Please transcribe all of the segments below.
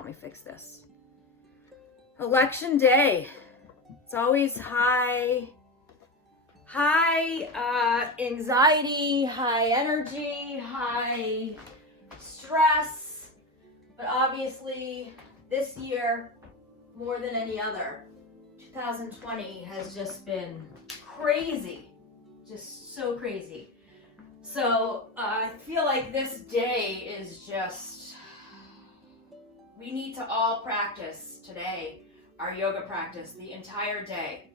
Let me fix this. Election day. It's always high anxiety, high energy, high stress. But obviously this year, more than any other, 2020 has just been crazy. Just so crazy. So I feel like this day is just, we need to all practice today our yoga practice the entire day.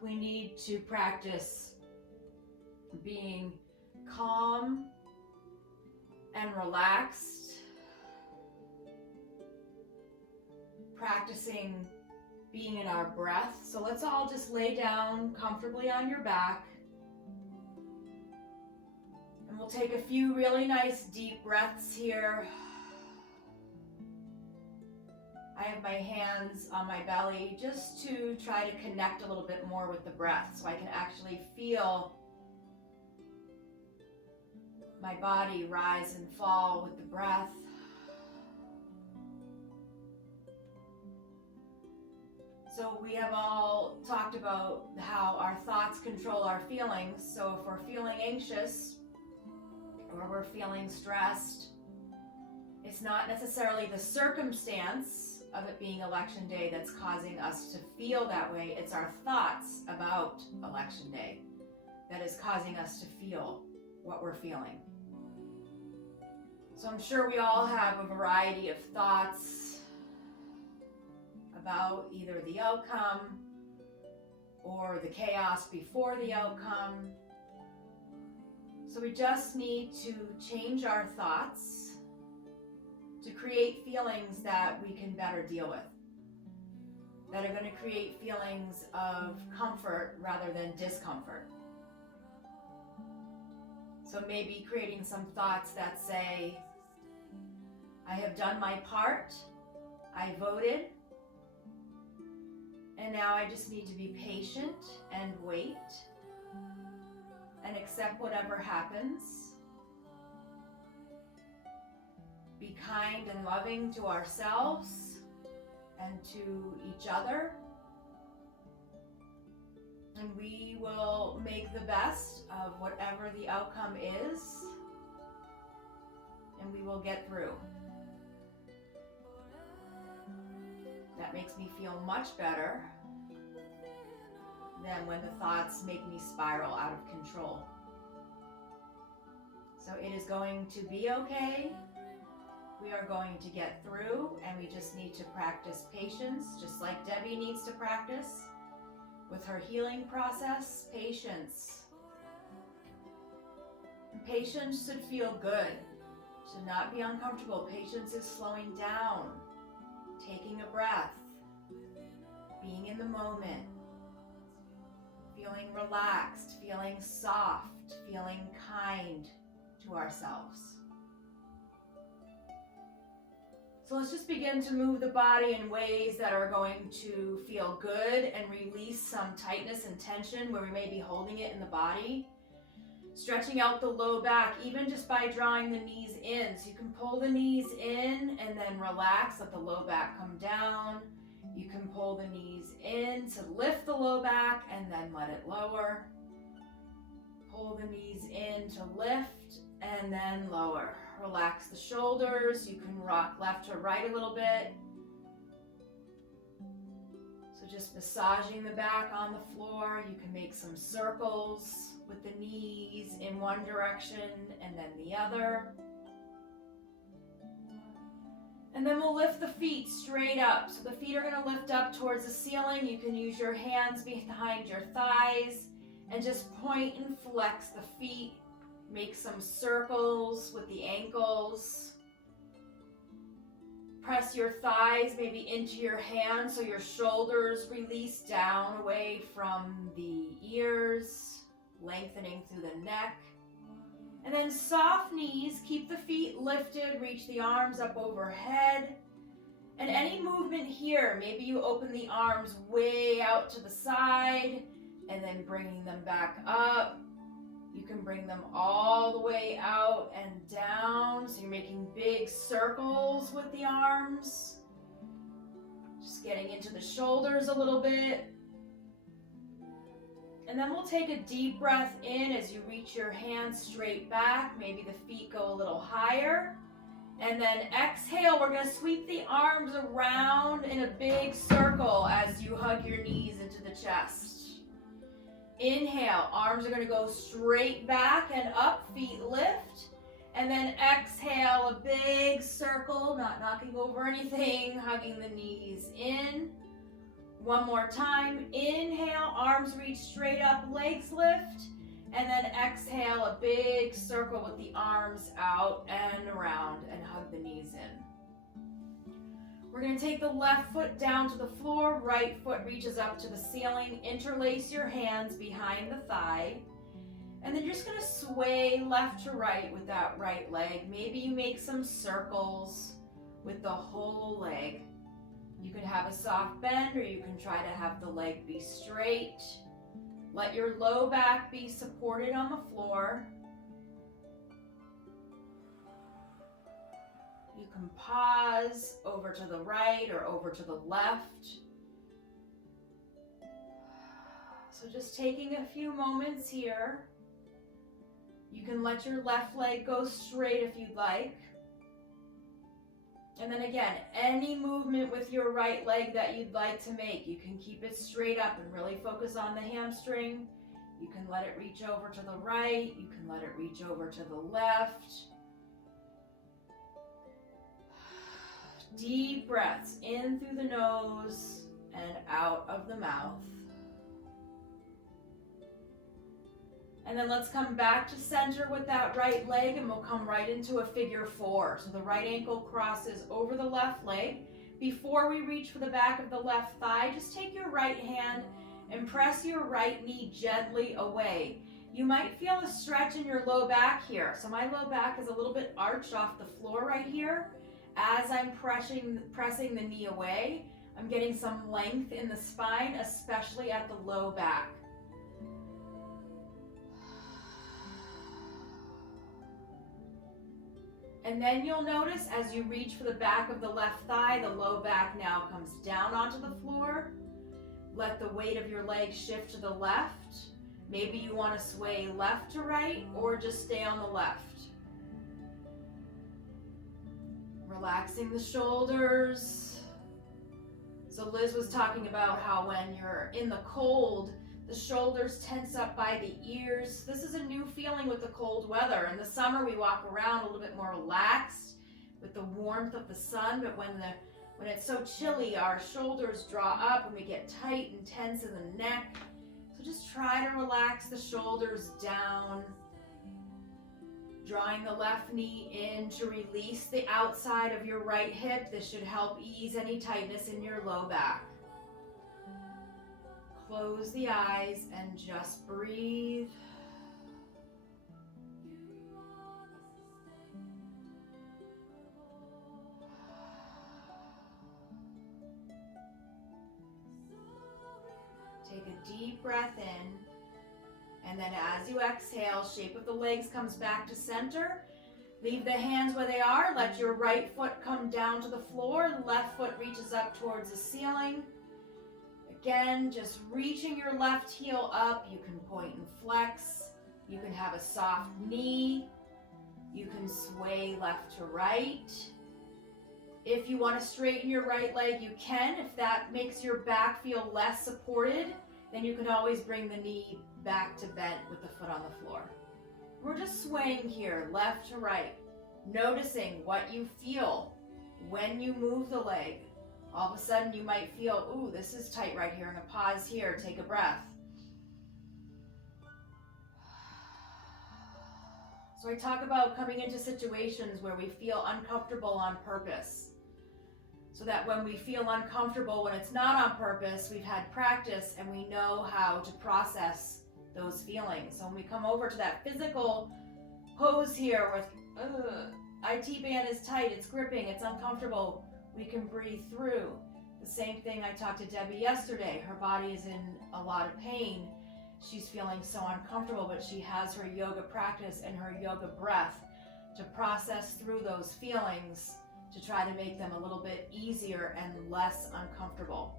We need to practice being calm and relaxed, practicing being in our breath. So let's all just lay down comfortably on your back. And we'll take a few really nice deep breaths here. I have my hands on my belly just to try to connect a little bit more with the breath so I can actually feel my body rise and fall with the breath. So we have all talked about how our thoughts control our feelings. So if we're feeling anxious or we're feeling stressed, it's not necessarily the circumstance of it being election day that's causing us to feel that way. It's our thoughts about election day that is causing us to feel what we're feeling. So I'm sure we all have a variety of thoughts about either the outcome or the chaos before the outcome. So we just need to change our thoughts to create feelings that we can better deal with, that are going to create feelings of comfort rather than discomfort. So maybe creating some thoughts that say, I have done my part, I voted, and now I just need to be patient and wait and accept whatever happens. Be kind and loving to ourselves and to each other. And we will make the best of whatever the outcome is, and we will get through. That makes me feel much better than when the thoughts make me spiral out of control. So it is going to be okay. We are going to get through, and we just need to practice patience, just like Debbie needs to practice with her healing process. Patience. And patience should feel good, should not be uncomfortable. Patience is slowing down, taking a breath, being in the moment, feeling relaxed, feeling soft, feeling kind to ourselves. So let's just begin to move the body in ways that are going to feel good and release some tightness and tension where we may be holding it in the body. Stretching out the low back, even just by drawing the knees in. So you can pull the knees in and then relax, let the low back come down. You can pull the knees in to lift the low back and then let it lower. Pull the knees in to lift and then lower. Relax the shoulders. You can rock left to right a little bit. So just massaging the back on the floor. You can make some circles with the knees in one direction and then the other. And then we'll lift the feet straight up. So the feet are going to lift up towards the ceiling. You can use your hands behind your thighs and just point and flex the feet. Make some circles with the ankles. Press your thighs maybe into your hands so your shoulders release down away from the ears, lengthening through the neck. And then soft knees, keep the feet lifted, reach the arms up overhead. And any movement here, maybe you open the arms way out to the side and then bringing them back up. You can bring them all the way out and down. So you're making big circles with the arms. Just getting into the shoulders a little bit. And then we'll take a deep breath in as you reach your hands straight back. Maybe the feet go a little higher. And then exhale, we're gonna sweep the arms around in a big circle as you hug your knees into the chest. Inhale, arms are gonna go straight back and up, feet lift. And then exhale, a big circle, not knocking over anything, hugging the knees in. One more time, inhale, arms reach straight up, legs lift. And then exhale, a big circle with the arms out and around and hug the knees in. We're gonna take the left foot down to the floor, right foot reaches up to the ceiling, interlace your hands behind the thigh. And then you're just gonna sway left to right with that right leg. Maybe you make some circles with the whole leg. You can have a soft bend or you can try to have the leg be straight. Let your low back be supported on the floor. You can pause over to the right or over to the left. So just taking a few moments here. You can let your left leg go straight if you'd like. And then again, any movement with your right leg that you'd like to make, you can keep it straight up and really focus on the hamstring. You can let it reach over to the right. You can let it reach over to the left. Deep breaths in through the nose and out of the mouth. And then let's come back to center with that right leg and we'll come right into a figure four. So the right ankle crosses over the left leg. Before we reach for the back of the left thigh, just take your right hand and press your right knee gently away. You might feel a stretch in your low back here. So my low back is a little bit arched off the floor right here. As I'm pressing the knee away, I'm getting some length in the spine, especially at the low back. And then you'll notice as you reach for the back of the left thigh, the low back now comes down onto the floor. Let the weight of your leg shift to the left. Maybe you want to sway left to right or just stay on the left. Relaxing the shoulders. So Liz was talking about how when you're in the cold, the shoulders tense up by the ears. This is a new feeling with the cold weather. In the summer, we walk around a little bit more relaxed with the warmth of the sun, but when it's so chilly, our shoulders draw up and we get tight and tense in the neck. So just try to relax the shoulders down. Drawing the left knee in to release the outside of your right hip. This should help ease any tightness in your low back. Close the eyes and just breathe. Take a deep breath in, and then as you exhale, shape of the legs comes back to center. Leave the hands where they are. Let your right foot come down to the floor. The left foot reaches up towards the ceiling. Again, just reaching your left heel up. You can point and flex. You can have a soft knee. You can sway left to right. If you want to straighten your right leg, you can. If that makes your back feel less supported, then you can always bring the knee back to bent with the foot on the floor. We're just swaying here, left to right, noticing what you feel when you move the leg. All of a sudden you might feel, ooh, this is tight right here. I'm gonna pause here, take a breath. So I talk about coming into situations where we feel uncomfortable on purpose. So that when we feel uncomfortable, when it's not on purpose, we've had practice and we know how to process those feelings. So when we come over to that physical pose here with, IT band is tight, it's gripping, it's uncomfortable, we can breathe through. The same thing I talked to Debbie yesterday. Her body is in a lot of pain. She's feeling so uncomfortable, but she has her yoga practice and her yoga breath to process through those feelings to try to make them a little bit easier and less uncomfortable.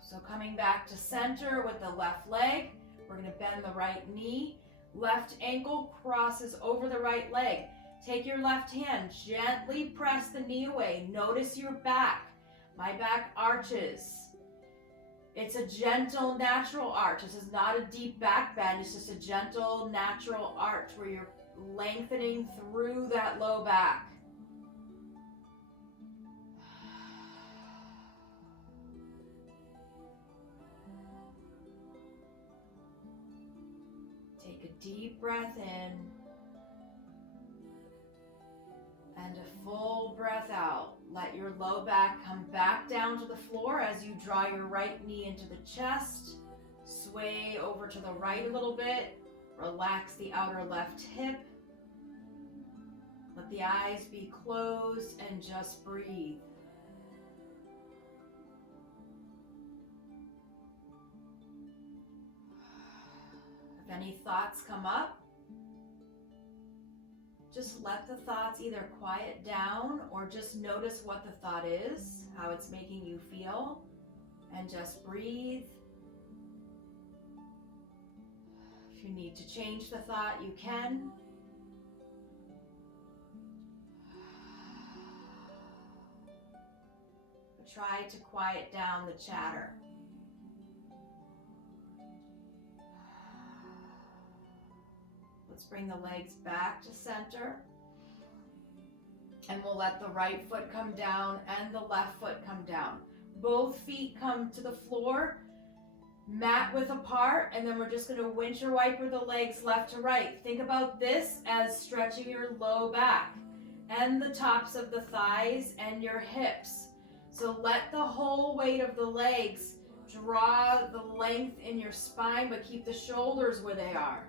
So coming back to center with the left leg, we're going to bend the right knee. Left ankle crosses over the right leg. Take your left hand, gently press the knee away. Notice your back. My back arches. It's a gentle, natural arch. This is not a deep back bend. It's just a gentle, natural arch where you're lengthening through that low back. Take a deep breath in and a full breath out. Let your low back come back down to the floor as you draw your right knee into the chest. Sway over to the right a little bit. Relax the outer left hip. Let the eyes be closed and just breathe. If any thoughts come up, just let the thoughts either quiet down or just notice what the thought is, how it's making you feel, and just breathe. If you need to change the thought, you can. But try to quiet down the chatter. Let's bring the legs back to center. And we'll let the right foot come down and the left foot come down. Both feet come to the floor, mat width apart, and then we're just going to windshield wiper the legs left to right. Think about this as stretching your low back and the tops of the thighs and your hips. So let the whole weight of the legs draw the length in your spine, but keep the shoulders where they are.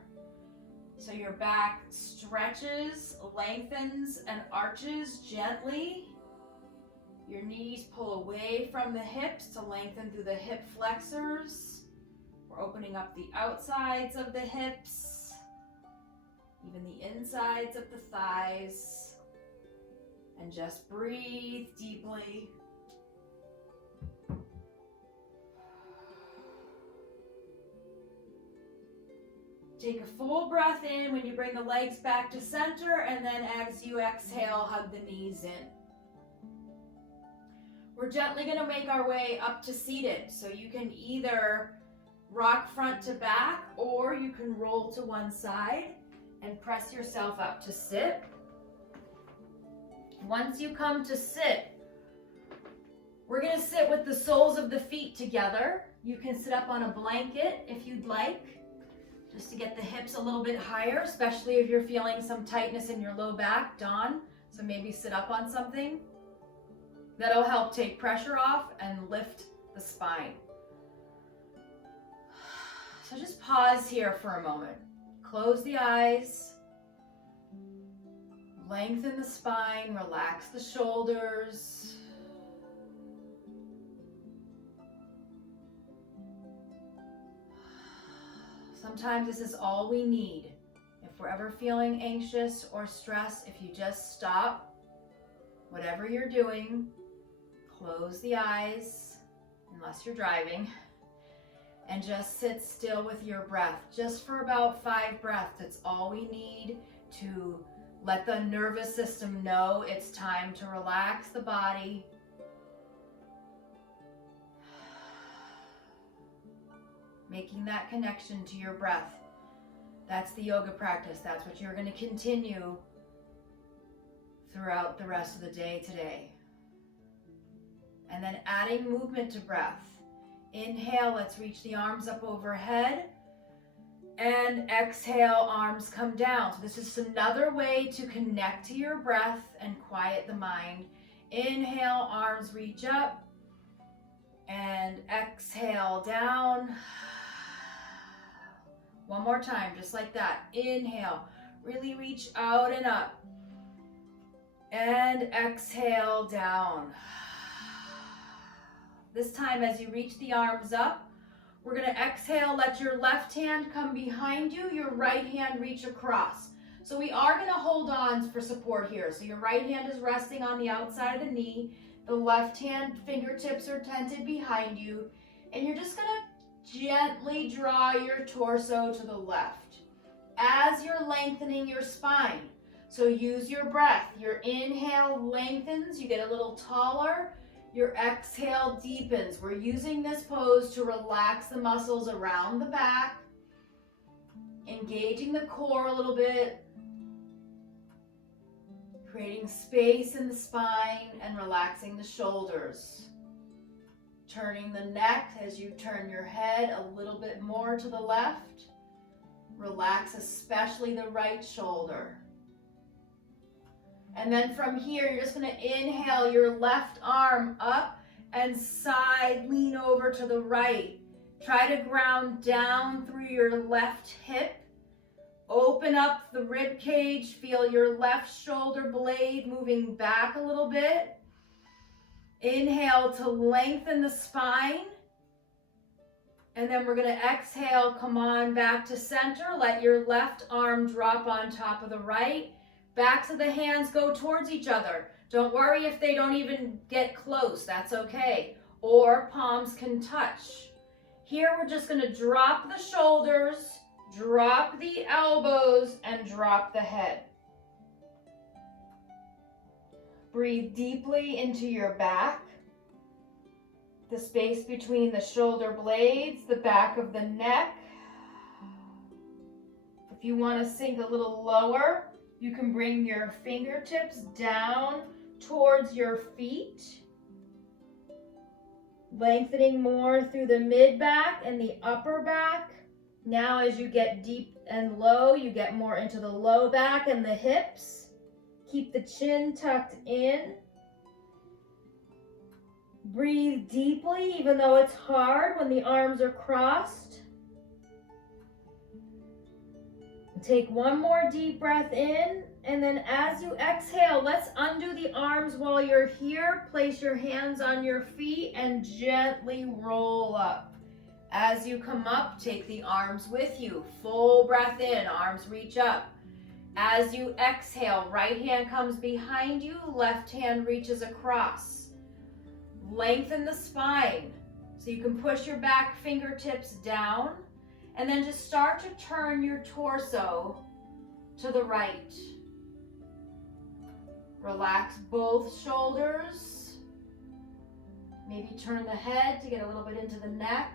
So your back stretches, lengthens, and arches gently. Your knees pull away from the hips to lengthen through the hip flexors. We're opening up the outsides of the hips, even the insides of the thighs. And just breathe deeply. Take a full breath in when you bring the legs back to center, and then as you exhale, hug the knees in. We're gently going to make our way up to seated. So you can either rock front to back, or you can roll to one side and press yourself up to sit. Once you come to sit, we're going to sit with the soles of the feet together. You can sit up on a blanket if you'd like, just to get the hips a little bit higher, especially if you're feeling some tightness in your low back, Dawn. So maybe sit up on something. That'll help take pressure off and lift the spine. So just pause here for a moment. Close the eyes. Lengthen the spine, relax the shoulders. Sometimes this is all we need. If we're ever feeling anxious or stressed, if you just stop whatever you're doing, close the eyes, unless you're driving, and just sit still with your breath. Just for about 5 breaths, that's all we need to let the nervous system know it's time to relax the body. Making that connection to your breath. That's the yoga practice. That's what you're going to continue throughout the rest of the day today. And then adding movement to breath. Inhale, let's reach the arms up overhead. And exhale, arms come down. So this is another way to connect to your breath and quiet the mind. Inhale, arms reach up. And exhale, down. One more time, just like that. Inhale, really reach out and up. And exhale, down. This time, as you reach the arms up, We're going to exhale, let your left hand come behind you, your right hand reach across. So we are going to hold on for support here. So your right hand is resting on the outside of the knee. The left hand fingertips are tented behind you. And you're just going to gently draw your torso to the left as you're lengthening your spine. So use your breath. Your inhale lengthens, you get a little taller. Your exhale deepens. We're using this pose to relax the muscles around the back, engaging the core a little bit, creating space in the spine and relaxing the shoulders. Turning the neck as you turn your head a little bit more to the left. Relax especially the right shoulder. And then from here, you're just going to inhale your left arm up and side lean over to the right. Try to ground down through your left hip. Open up the rib cage. Feel your left shoulder blade moving back a little bit. Inhale to lengthen the spine. And then we're going to exhale, come on back to center. Let your left arm drop on top of the right. Backs of the hands go towards each other. Don't worry if they don't even get close, that's okay. Or palms can touch. Here we're just going to drop the shoulders, drop the elbows, and drop the head. Breathe deeply into your back. The space between the shoulder blades, the back of the neck. If you want to sink a little lower, you can bring your fingertips down towards your feet, lengthening more through the mid-back and the upper back. Now as you get deep and low, you get more into the low back and the hips. Keep the chin tucked in. Breathe deeply, even though it's hard when the arms are crossed. Take one more deep breath in, and then as you exhale, let's undo the arms while you're here. Place your hands on your feet and gently roll up. As you come up, take the arms with you. Full breath in, arms reach up. As you exhale, right hand comes behind you, left hand reaches across. Lengthen the spine so you can push your back fingertips down. And then just start to turn your torso to the right. Relax both shoulders. Maybe turn the head to get a little bit into the neck.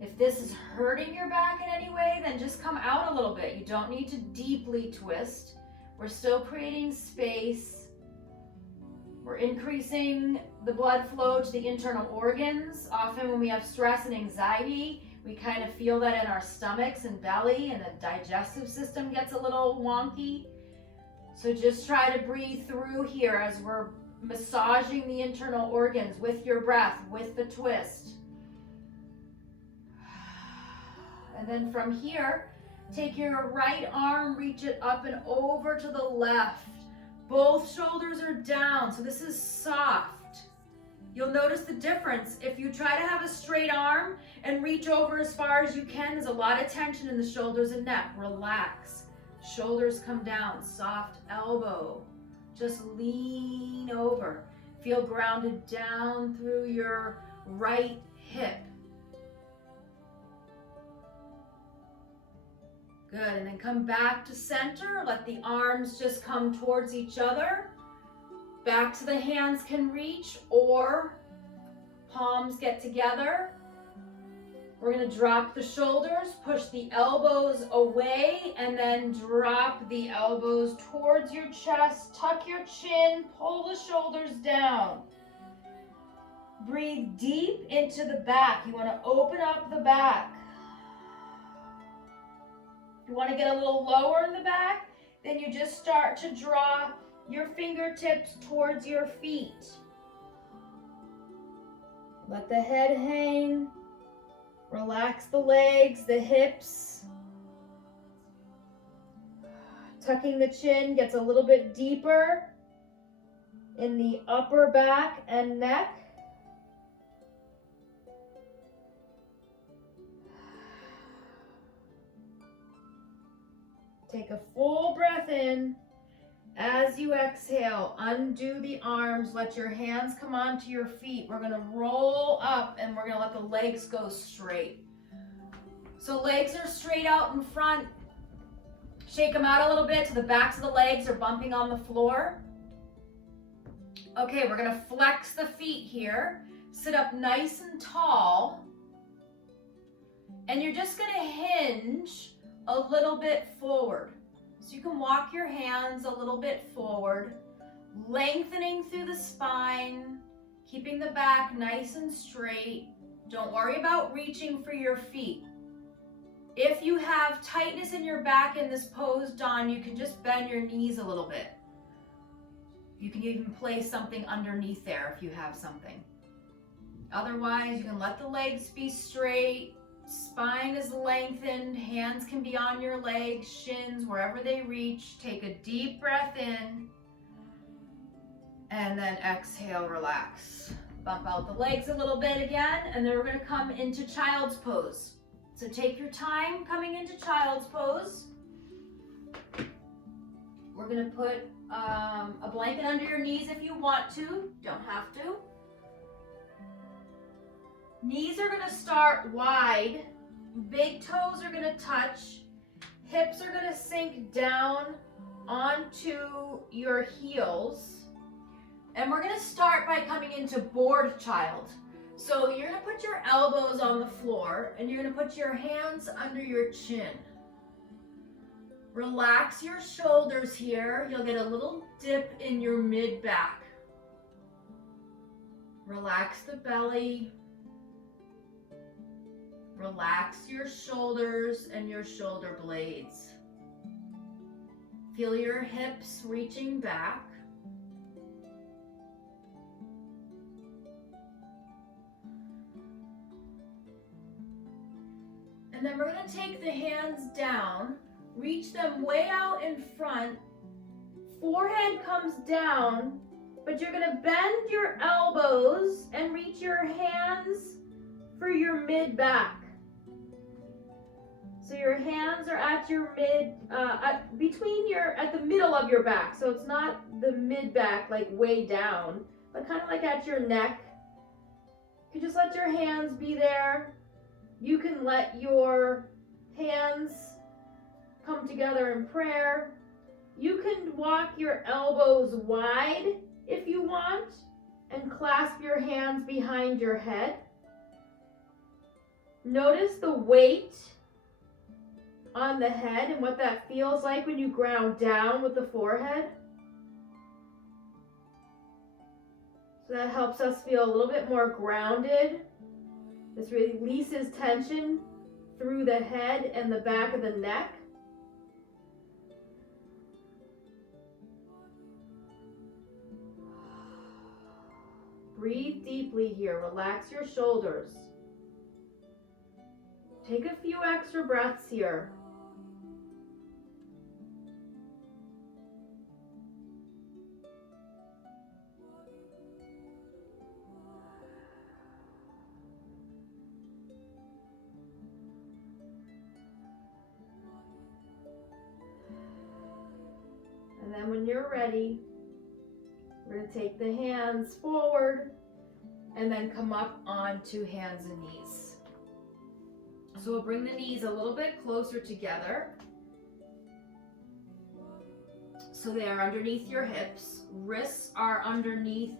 If this is hurting your back in any way, then just come out a little bit. You don't need to deeply twist. We're still creating space. We're increasing the blood flow to the internal organs. Often when we have stress and anxiety, we kind of feel that in our stomachs and belly, and the digestive system gets a little wonky. So just try to breathe through here as we're massaging the internal organs with your breath, with the twist. And then from here, take your right arm, reach it up and over to the left. Both shoulders are down, so this is soft. You'll notice the difference. If you try to have a straight arm and reach over as far as you can, there's a lot of tension in the shoulders and neck. Relax. Shoulders come down, soft elbow. Just lean over. Feel grounded down through your right hip. Good, and then come back to center. Let the arms just come towards each other. Back to the hands can reach, or palms get together. We're going to drop the shoulders, push the elbows away, and then drop the elbows towards your chest. Tuck your chin, pull the shoulders down. Breathe deep into the back. You want to open up the back. If you want to get a little lower in the back, then you just start to draw your fingertips towards your feet. Let the head hang. Relax the legs, the hips. Tucking the chin gets a little bit deeper in the upper back and neck. Take a full breath in. As you exhale, undo the arms. Let your hands come onto your feet. We're going to roll up and we're going to let the legs go straight. So legs are straight out in front. Shake them out a little bit so the backs of the legs are bumping on the floor. Okay, we're going to flex the feet here. Sit up nice and tall. And you're just going to hinge a little bit forward. So you can walk your hands a little bit forward, lengthening through the spine, keeping the back nice and straight. Don't worry about reaching for your feet. If you have tightness in your back in this pose, Dawn, you can just bend your knees a little bit. You can even place something underneath there if you have something. Otherwise, you can let the legs be straight. Spine is lengthened, hands can be on your legs, shins, wherever they reach. Take a deep breath in, and then exhale, relax. Bump out the legs a little bit again, and then we're gonna come into child's pose. So take your time coming into child's pose. We're gonna put a blanket under your knees if you want to, don't have to. Knees are gonna start wide, big toes are gonna touch, hips are gonna sink down onto your heels, and we're gonna start by coming into board child. So you're gonna put your elbows on the floor and you're gonna put your hands under your chin. Relax your shoulders here, you'll get a little dip in your mid-back. Relax the belly. Relax your shoulders and your shoulder blades. Feel your hips reaching back. And then we're going to take the hands down, reach them way out in front. Forehead comes down, but you're going to bend your elbows and reach your hands for your mid-back. So your hands are at your at the middle of your back. So it's not the mid-back, like way down, but kind of like at your neck. You can just let your hands be there. You can let your hands come together in prayer. You can walk your elbows wide if you want and clasp your hands behind your head. Notice the weight on the head and what that feels like when you ground down with the forehead. So that helps us feel a little bit more grounded. This releases tension through the head and the back of the neck. Breathe deeply here. Relax your shoulders. Take a few extra breaths here. And then when you're ready, we're going to take the hands forward and then come up onto hands and knees. So we'll bring the knees a little bit closer together. So they are underneath your hips. Wrists are underneath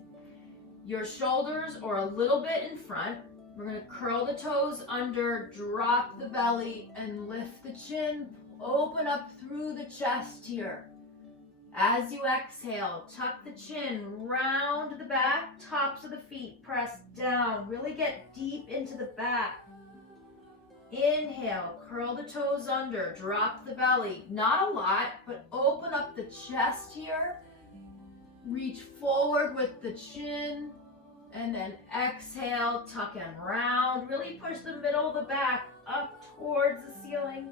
your shoulders or a little bit in front. We're going to curl the toes under, drop the belly, and lift the chin. Open up through the chest here. As you exhale, tuck the chin, round the back, tops of the feet, press down. Really get deep into the back. Inhale, curl the toes under, drop the belly. Not a lot, but open up the chest here. Reach forward with the chin, and then exhale, tuck and round. Really push the middle of the back up towards the ceiling.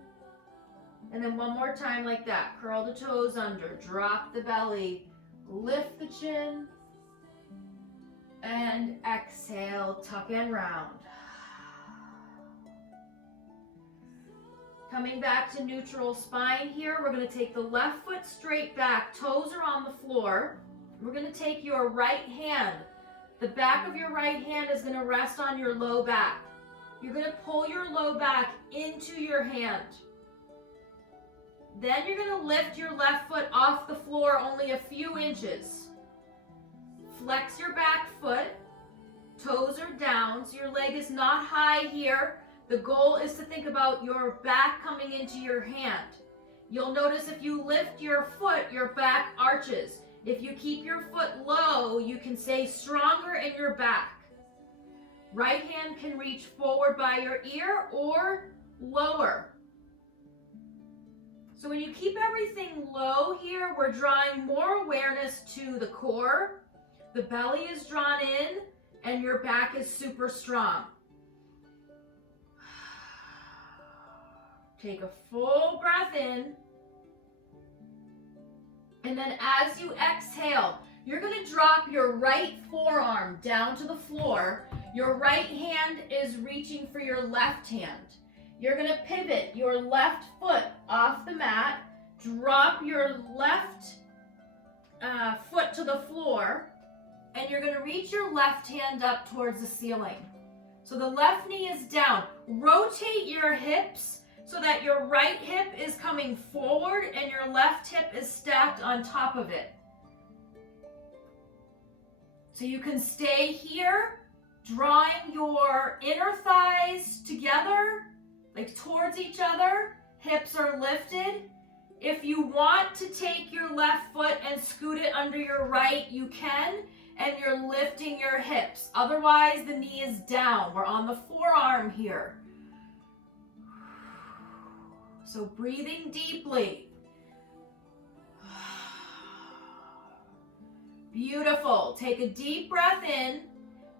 And then one more time like that. Curl the toes under, drop the belly, lift the chin, and exhale, tuck and round. Coming back to neutral spine here, we're going to take the left foot straight back, toes are on the floor. We're going to take your right hand. The back of your right hand is going to rest on your low back. You're going to pull your low back into your hand. Then you're going to lift your left foot off the floor only a few inches. Flex your back foot. Toes are down, so your leg is not high here. The goal is to think about your back coming into your hand. You'll notice if you lift your foot, your back arches. If you keep your foot low, you can stay stronger in your back. Right hand can reach forward by your ear or lower. So when you keep everything low here, we're drawing more awareness to the core. The belly is drawn in and your back is super strong. Take a full breath in. And then as you exhale, you're going to drop your right forearm down to the floor. Your right hand is reaching for your left hand. You're going to pivot your left foot off the mat, drop your left foot to the floor, and you're going to reach your left hand up towards the ceiling. So the left knee is down. Rotate your hips so that your right hip is coming forward and your left hip is stacked on top of it. So you can stay here, drawing your inner thighs together, like towards each other. Hips are lifted. If you want to take your left foot and scoot it under your right, you can, and you're lifting your hips. Otherwise, the knee is down. We're on the forearm here. So breathing deeply. Beautiful. Take a deep breath in,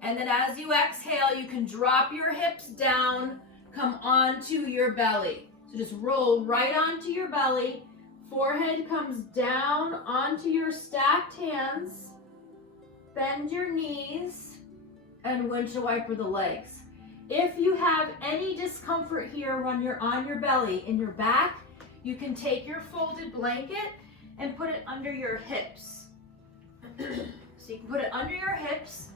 and then as you exhale, you can drop your hips down, come onto your belly. So just roll right onto your belly. Forehead comes down onto your stacked hands. Bend your knees and windshield wiper the legs. If you have any discomfort here when you're on your belly in your back, you can take your folded blanket and put it under your hips. So you can put it under your hips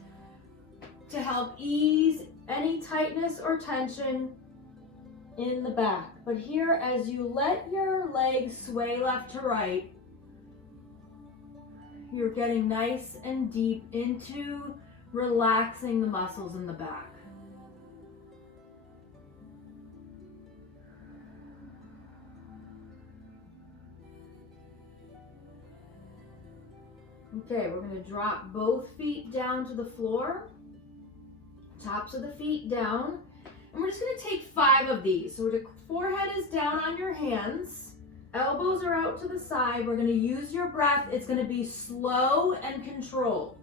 to help ease any tightness or tension in the back. But here, as you let your legs sway left to right, you're getting nice and deep into relaxing the muscles in the back. Okay, we're going to drop both feet down to the floor, tops of the feet down, and we're just going to take 5 of these. So the forehead is down on your hands, elbows are out to the side. We're going to use your breath. It's going to be slow and controlled.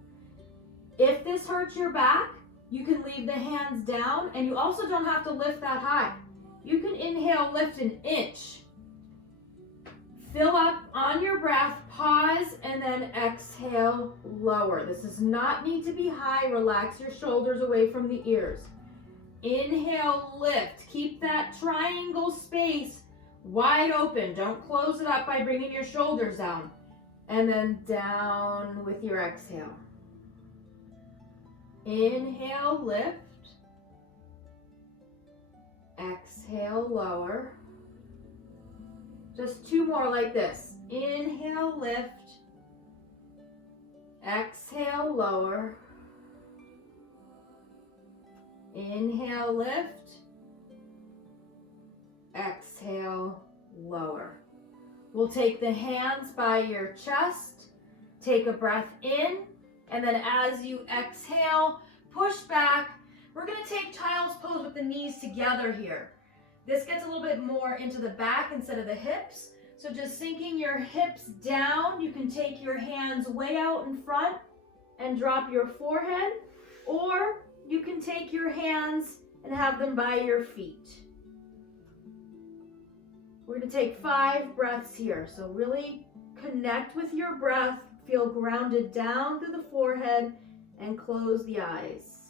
If this hurts your back, you can leave the hands down, and you also don't have to lift that high. You can inhale, lift an inch. Fill up on your breath, pause, and then exhale, lower. This does not need to be high. Relax your shoulders away from the ears. Inhale, lift. Keep that triangle space wide open. Don't close it up by bringing your shoulders down. And then down with your exhale. Inhale, lift. Exhale, lower. Just 2 more like this. Inhale, lift. Exhale, lower. Inhale, lift. Exhale, lower. We'll take the hands by your chest. Take a breath in. And then as you exhale, push back. We're going to take child's pose with the knees together here. This gets a little bit more into the back instead of the hips. So just sinking your hips down, you can take your hands way out in front and drop your forehead, or you can take your hands and have them by your feet. We're going to take 5 breaths here. So really connect with your breath, feel grounded down through the forehead, and close the eyes.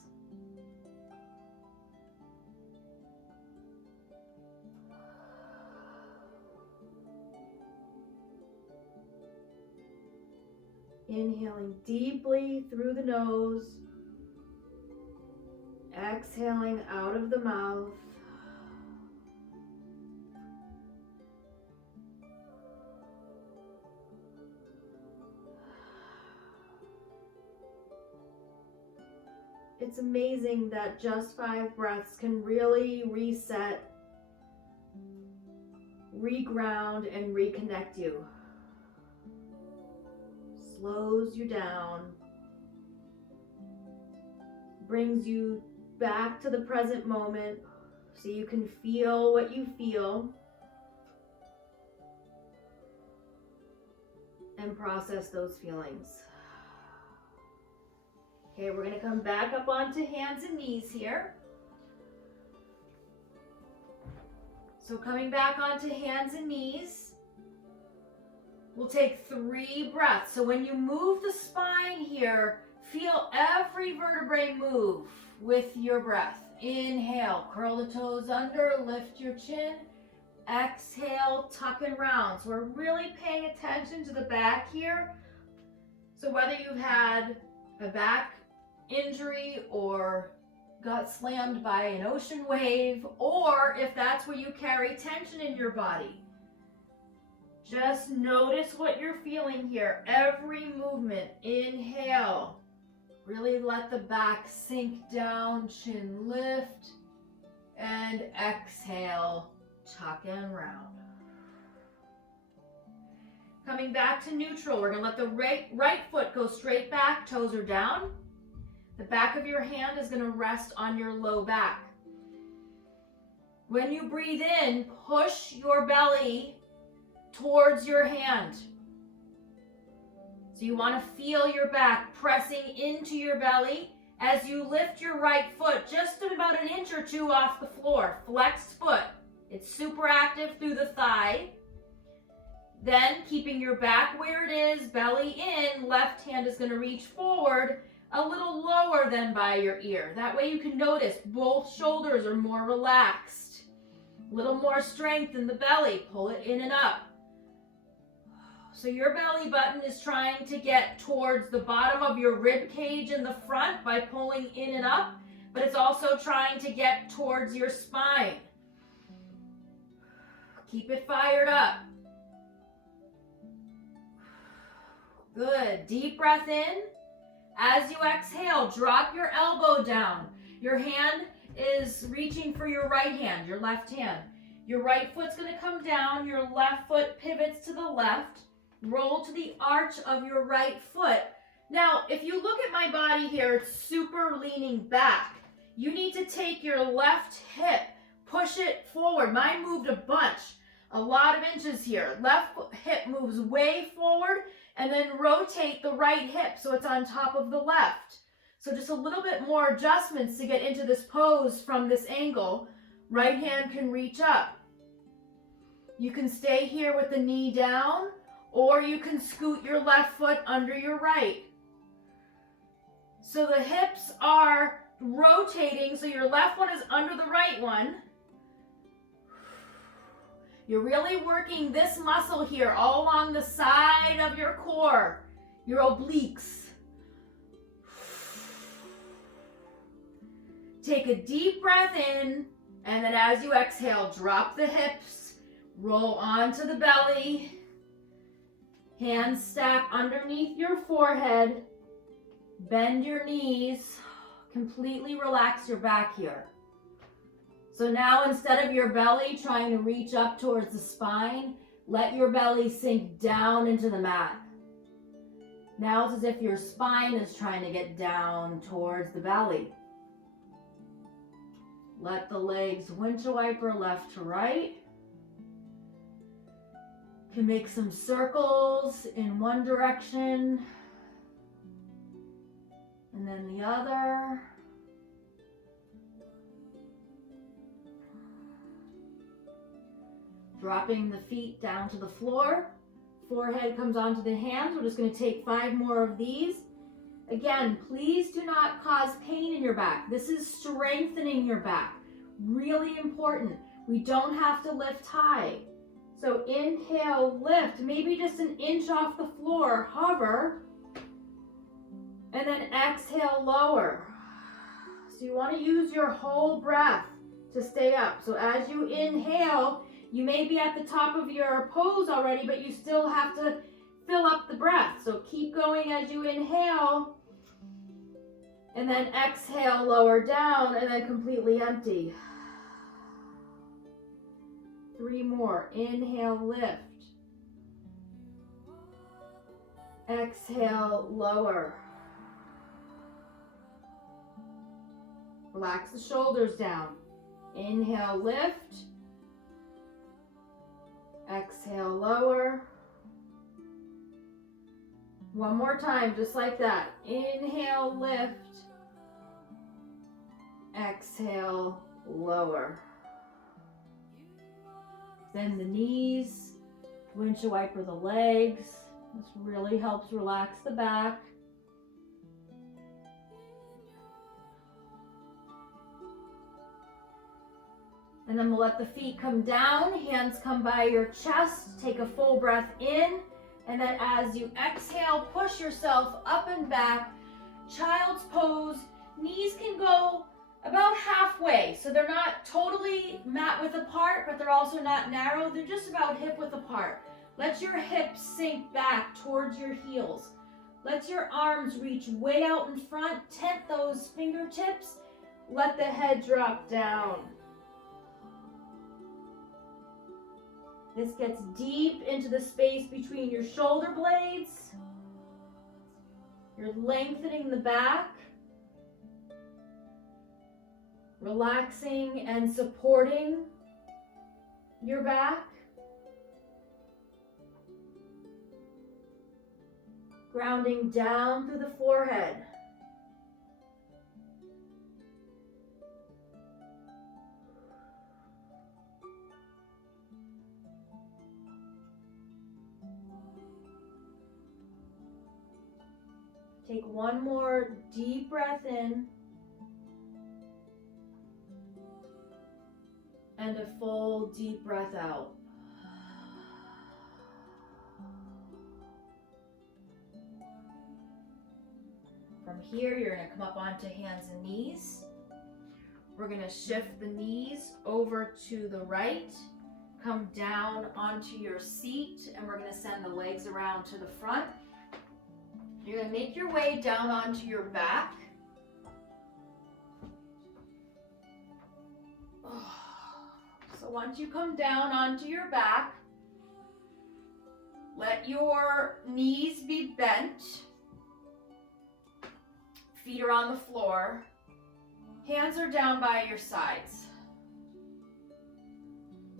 Inhaling deeply through the nose. Exhaling out of the mouth. It's amazing that just 5 breaths can really reset, reground, and reconnect you. Slows you down, brings you back to the present moment so you can feel what you feel and process those feelings. Okay, we're going to come back up onto hands and knees here. So coming back onto hands and knees, we'll take 3 breaths. So when you move the spine here, feel every vertebrae move with your breath. Inhale, curl the toes under, lift your chin. Exhale, tuck and round. So we're really paying attention to the back here. So whether you've had a back injury or got slammed by an ocean wave, or if that's where you carry tension in your body, just notice what you're feeling here. Every movement. Inhale, really let the back sink down, chin lift, and exhale, tuck and round. Coming back to neutral, we're going to let the right foot go straight back, toes are down. The back of your hand is going to rest on your low back. When you breathe in, push your belly towards your hand. So you want to feel your back pressing into your belly as you lift your right foot just about an inch or 2 off the floor. Flexed foot. It's super active through the thigh. Then keeping your back where it is, belly in, left hand is going to reach forward a little lower than by your ear. That way you can notice both shoulders are more relaxed. A little more strength in the belly. Pull it in and up. So your belly button is trying to get towards the bottom of your rib cage in the front by pulling in and up, but it's also trying to get towards your spine. Keep it fired up. Good. Deep breath in. As you exhale, drop your elbow down. Your hand is reaching for your right hand, your left hand. Your right foot's going to come down. Your left foot pivots to the left. Roll to the arch of your right foot. Now, if you look at my body here, it's super leaning back. You need to take your left hip, push it forward. Mine moved a bunch, a lot of inches here. Left hip moves way forward, and then rotate the right hip so it's on top of the left. So just a little bit more adjustments to get into this pose from this angle. Right hand can reach up. You can stay here with the knee down, or you can scoot your left foot under your right. So the hips are rotating, so your left one is under the right one. You're really working this muscle here all along the side of your core, your obliques. Take a deep breath in, and then as you exhale, drop the hips, roll onto the belly, hands stack underneath your forehead, bend your knees, completely relax your back here. So now instead of your belly trying to reach up towards the spine, let your belly sink down into the mat. Now it's as if your spine is trying to get down towards the belly. Let the legs windshield wiper left to right. You can make some circles in one direction and then the other. Dropping the feet down to the floor. Forehead comes onto the hands. We're just going to take 5 more of these. Again, please do not cause pain in your back. This is strengthening your back. Really important. We don't have to lift high. So inhale, lift, maybe just an inch off the floor. Hover. And then exhale, lower. So you want to use your whole breath to stay up. So as you inhale, you may be at the top of your pose already, but you still have to fill up the breath. So keep going as you inhale. And then exhale, lower down, and then completely empty. 3 more. Inhale, lift. Exhale, lower. Relax the shoulders down. Inhale, lift. Exhale, lower. One more time, just like that. Inhale, lift. Exhale, lower. Bend the knees. Windshield wiper the legs. This really helps relax the back. And then we'll let the feet come down, hands come by your chest, take a full breath in, and then as you exhale, push yourself up and back, child's pose. Knees can go about halfway, so they're not totally mat width apart, but they're also not narrow, they're just about hip width apart. Let your hips sink back towards your heels. Let your arms reach way out in front, tent those fingertips, let the head drop down. This gets deep into the space between your shoulder blades. You're lengthening the back, relaxing and supporting your back. Grounding down through the forehead. Take one more deep breath in and a full deep breath out. From here, you're going to come up onto hands and knees. We're going to shift the knees over to the right, come down onto your seat, and we're going to send the legs around to the front. You're going to make your way down onto your back. So once you come down onto your back, let your knees be bent. Feet are on the floor. Hands are down by your sides.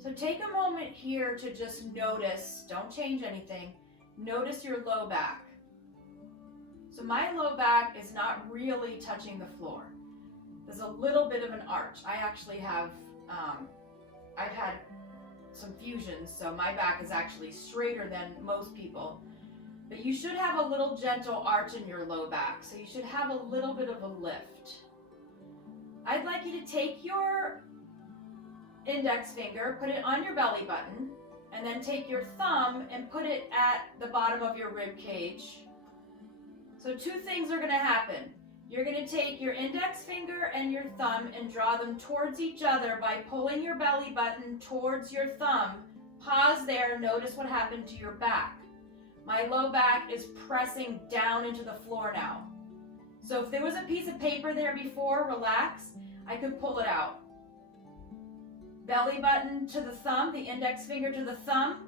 So take a moment here to just notice, don't change anything, notice your low back. So my low back is not really touching the floor. There's a little bit of an arch. I actually have, I've had some fusions, so my back is actually straighter than most people. But you should have a little gentle arch in your low back, so you should have a little bit of a lift. I'd like you to take your index finger, put it on your belly button, and then take your thumb and put it at the bottom of your rib cage. So 2 things are going to happen. You're going to take your index finger and your thumb and draw them towards each other by pulling your belly button towards your thumb. Pause there, notice what happened to your back. My low back is pressing down into the floor now. So if there was a piece of paper there before, relax, I could pull it out. Belly button to the thumb, the index finger to the thumb.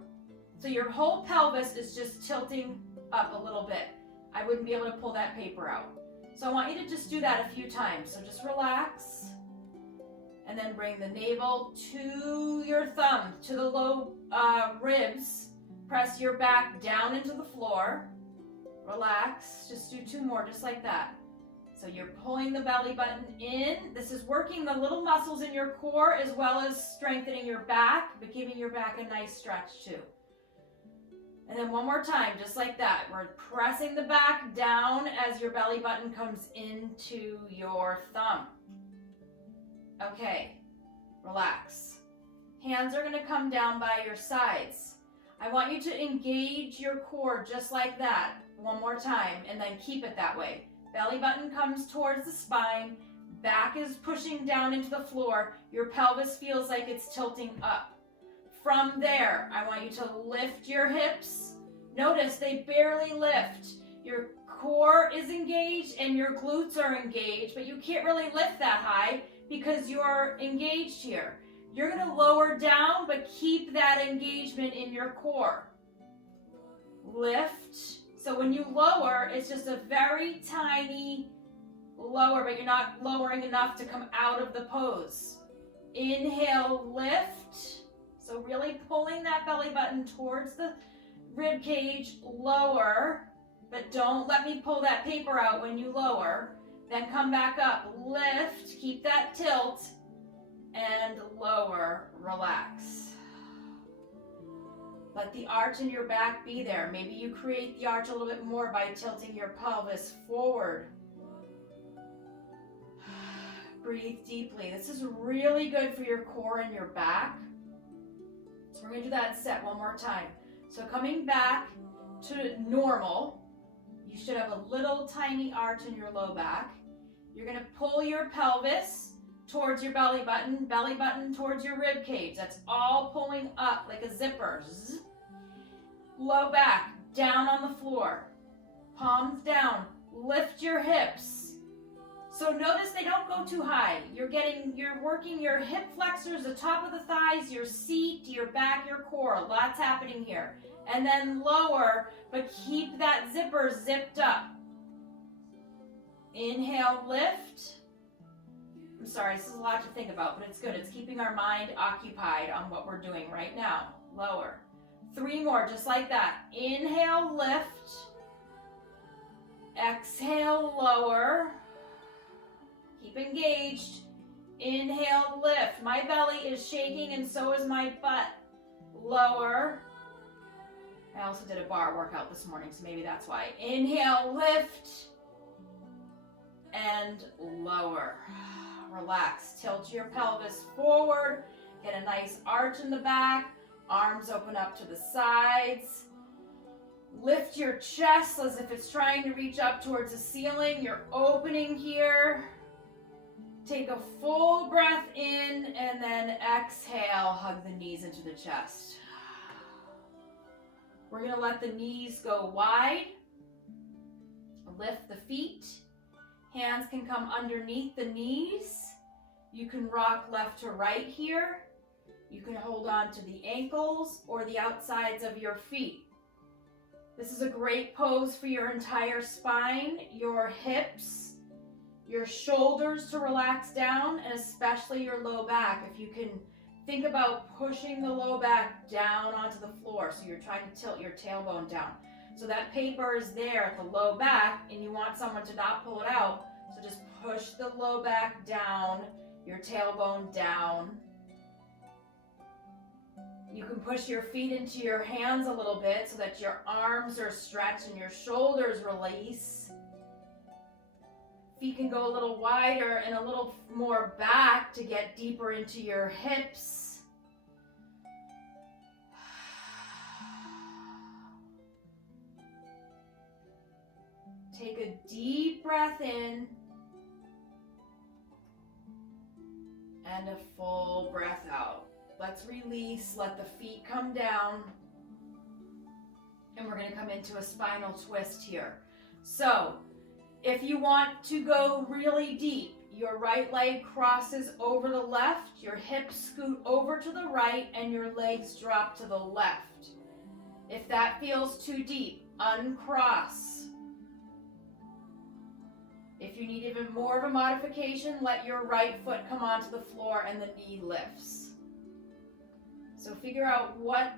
So your whole pelvis is just tilting up a little bit. I wouldn't be able to pull that paper out. So I want you to just do that a few times. So just relax. And then bring the navel to your thumb, to the low ribs. Press your back down into the floor. Relax. Just do 2 more, just like that. So you're pulling the belly button in. This is working the little muscles in your core as well as strengthening your back, but giving your back a nice stretch too. And then one more time, just like that. We're pressing the back down as your belly button comes into your thumb. Okay, relax. Hands are gonna come down by your sides. I want you to engage your core just like that one more time and then keep it that way. Belly button comes towards the spine. Back is pushing down into the floor. Your pelvis feels like it's tilting up. From there, I want you to lift your hips. Notice they barely lift. Your core is engaged and your glutes are engaged, but you can't really lift that high because you're engaged here. You're going to lower down, but keep that engagement in your core. Lift. So when you lower, it's just a very tiny lower, but you're not lowering enough to come out of the pose. Inhale, lift. So really pulling that belly button towards the rib cage, lower, but don't let me pull that paper out when you lower. Then come back up, lift, keep that tilt, and lower, relax. Let the arch in your back be there. Maybe you create the arch a little bit more by tilting your pelvis forward. Breathe deeply. This is really good for your core and your back. So we're going to do that set one more time. So coming back to normal, you should have a little tiny arch in your low back. You're going to pull your pelvis towards your belly button towards your rib cage. That's all pulling up like a zipper. Zzz. Low back, down on the floor. Palms down. Lift your hips. So notice they don't go too high. You're working your hip flexors, the top of the thighs, your seat, your back, your core. Lots happening here. And then lower, but keep that zipper zipped up. Inhale, lift. I'm sorry, this is a lot to think about, but it's good. It's keeping our mind occupied on what we're doing right now. Lower. 3 more, just like that. Inhale, lift. Exhale, lower. Keep engaged. Inhale, lift. My belly is shaking and so is my butt. Lower. I also did a bar workout this morning, so maybe that's why. Inhale, lift. And lower. Relax. Tilt your pelvis forward. Get a nice arch in the back. Arms open up to the sides. Lift your chest as if it's trying to reach up towards the ceiling. You're opening here. Take a full breath in and then exhale. Hug the knees into the chest. We're going to let the knees go wide. Lift the feet. Hands can come underneath the knees. You can rock left to right here. You can hold on to the ankles or the outsides of your feet. This is a great pose for your entire spine, your hips, your shoulders to relax down, and especially your low back. If you can think about pushing the low back down onto the floor, so you're trying to tilt your tailbone down. So that paper is there at the low back, and you want someone to not pull it out. So just push the low back down, your tailbone down. You can push your feet into your hands a little bit so that your arms are stretched and your shoulders release. Feet can go a little wider and a little more back to get deeper into your hips. Take a deep breath in and a full breath out. Let's release, let the feet come down, and we're going to come into a spinal twist here. So, if you want to go really deep, your right leg crosses over the left, your hips scoot over to the right, and your legs drop to the left. If that feels too deep, uncross. If you need even more of a modification, let your right foot come onto the floor and the knee lifts. So figure out what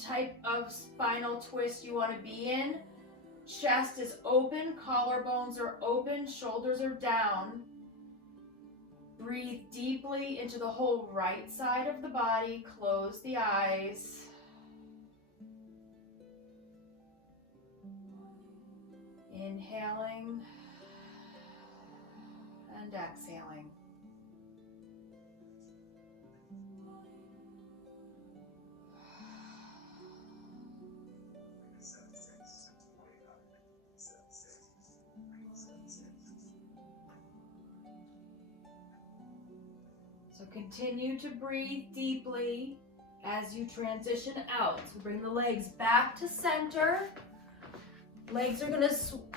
type of spinal twist you want to be in. Chest is open, collarbones are open, shoulders are down. Breathe deeply into the whole right side of the body. Close the eyes. Inhaling and exhaling. continue to breathe deeply as you transition out. So bring the legs back to center. Legs are gonna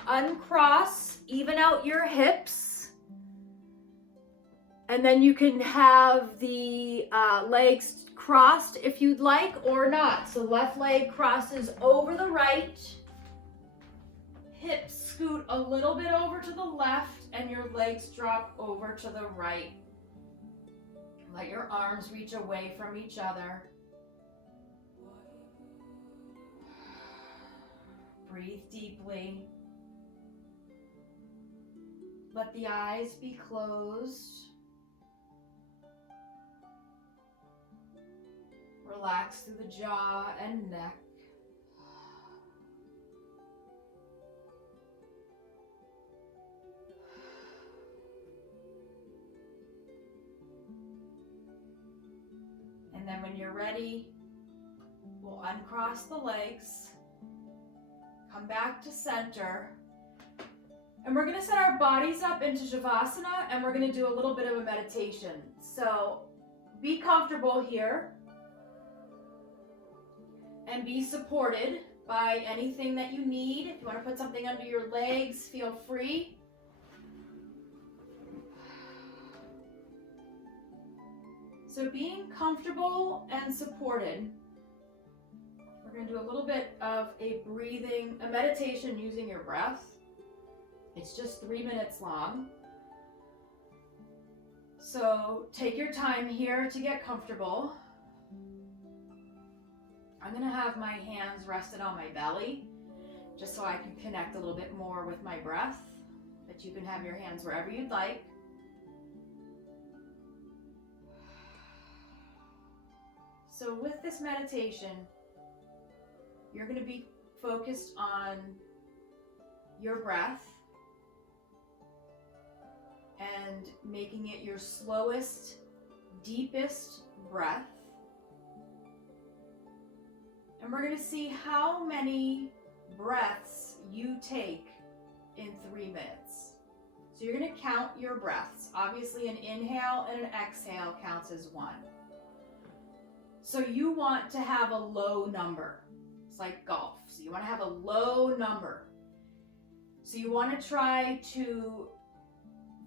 uncross, even out your hips. And then you can have the legs crossed if you'd like or not. So left leg crosses over the right. Hips scoot a little bit over to the left and your legs drop over to the right. Let your arms reach away from each other. Breathe deeply. Let the eyes be closed. Relax through the jaw and neck. And then when you're ready, we'll uncross the legs, come back to center, and we're gonna set our bodies up into Shavasana, and we're gonna do a little bit of a meditation. So be comfortable here and be supported by anything that you need. If you wanna put something under your legs, feel free. So being comfortable and supported, we're going to do a little bit of a meditation using your breath. It's just 3 minutes long. So take your time here to get comfortable. I'm going to have my hands rested on my belly, just so I can connect a little bit more with my breath, but you can have your hands wherever you'd like. So with this meditation, you're going to be focused on your breath and making it your slowest, deepest breath. And we're going to see how many breaths you take in 3 minutes. So you're going to count your breaths. Obviously, an inhale and an exhale counts as 1. So you want to have a low number. It's like golf. So you want to have a low number. So you want to try to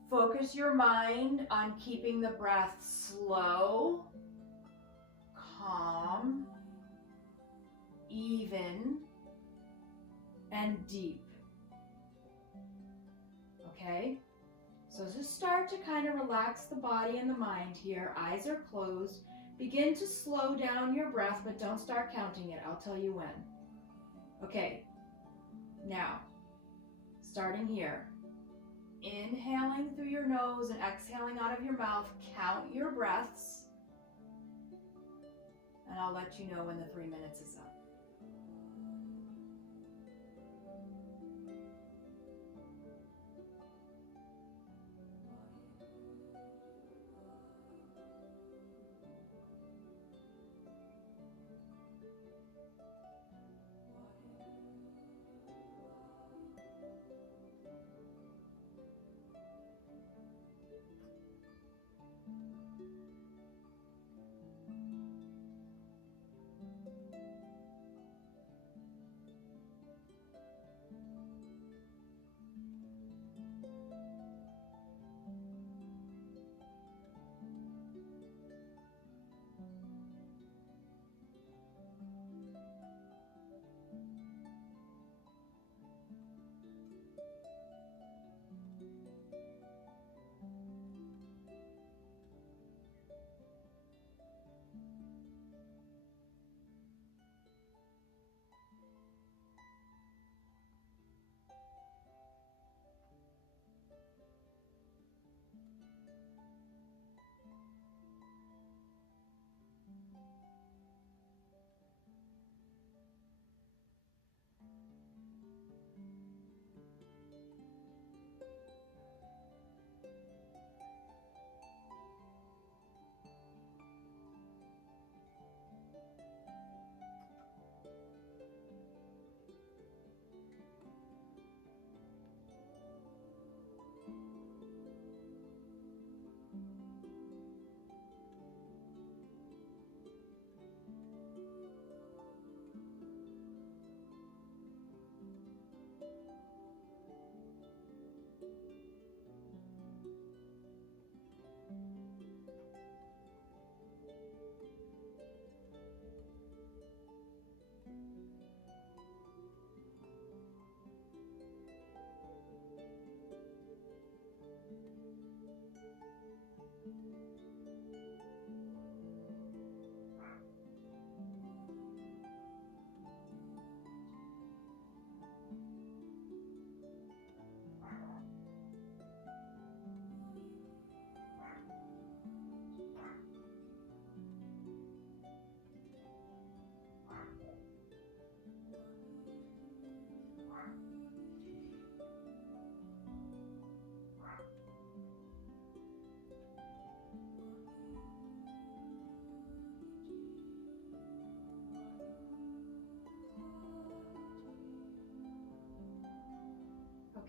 focus your mind on keeping the breath slow, calm, even, and deep. Okay? So just start to kind of relax the body and the mind here. Eyes are closed. Begin to slow down your breath, but don't start counting it. I'll tell you when. Okay, now, starting here. Inhaling through your nose and exhaling out of your mouth. Count your breaths. And I'll let you know when the 3 minutes is up.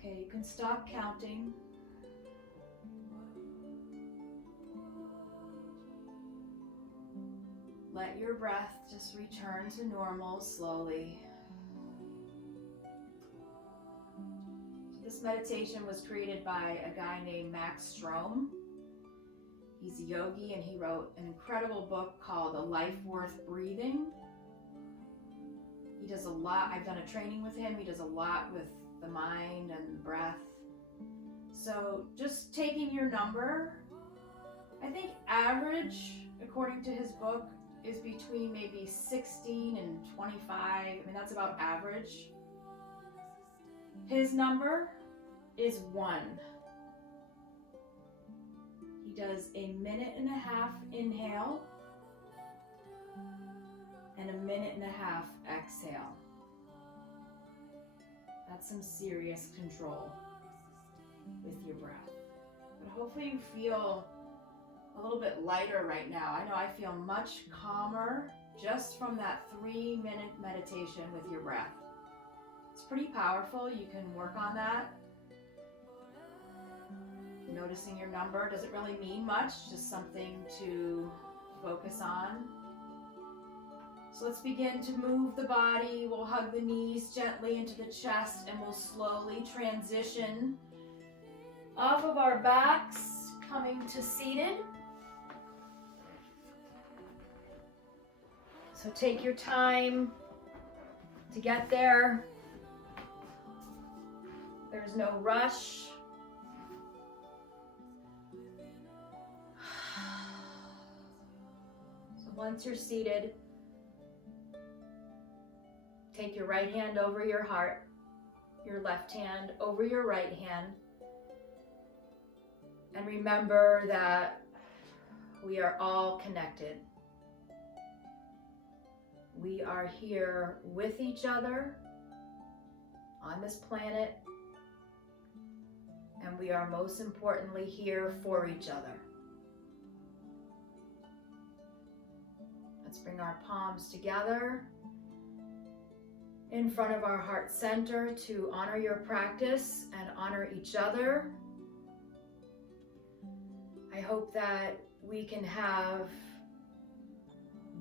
Okay, you can stop counting. Let your breath just return to normal slowly. This meditation was created by a guy named Max Strom. He's a yogi and he wrote an incredible book called A Life Worth Breathing. He does a lot, I've done a training with him, he does a lot with the mind and the breath. So just taking your number, I think average, according to his book, is between maybe 16 and 25. I mean, that's about average. His number is 1. He does a 1.5 minute inhale and a 1.5 minute exhale. That's some serious control with your breath. But hopefully you feel a little bit lighter right now. I know I feel much calmer just from that 3-minute meditation with your breath. It's pretty powerful. You can work on that. Noticing your number doesn't really mean much, just something to focus on. So let's begin to move the body. We'll hug the knees gently into the chest and we'll slowly transition off of our backs, coming to seated. So take your time to get there. There's no rush. So once you're seated, take your right hand over your heart, your left hand over your right hand, and remember that we are all connected. We are here with each other on this planet, and we are most importantly here for each other. Let's bring our palms together in front of our heart center to honor your practice and honor each other. I hope that we can have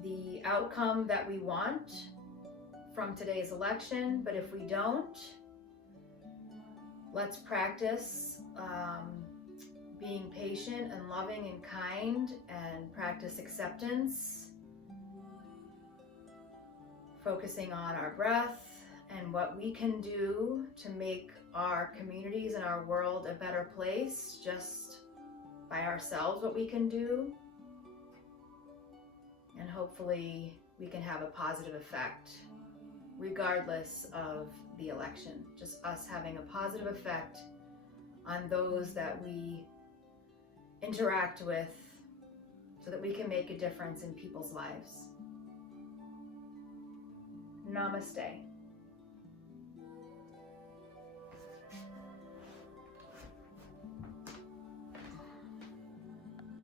the outcome that we want from today's election, but if we don't, let's practice being patient and loving and kind, and practice acceptance, focusing on our breath and what we can do to make our communities and our world a better place just by ourselves, what we can do. And hopefully we can have a positive effect regardless of the election. Just us having a positive effect on those that we interact with so that we can make a difference in people's lives. Namaste.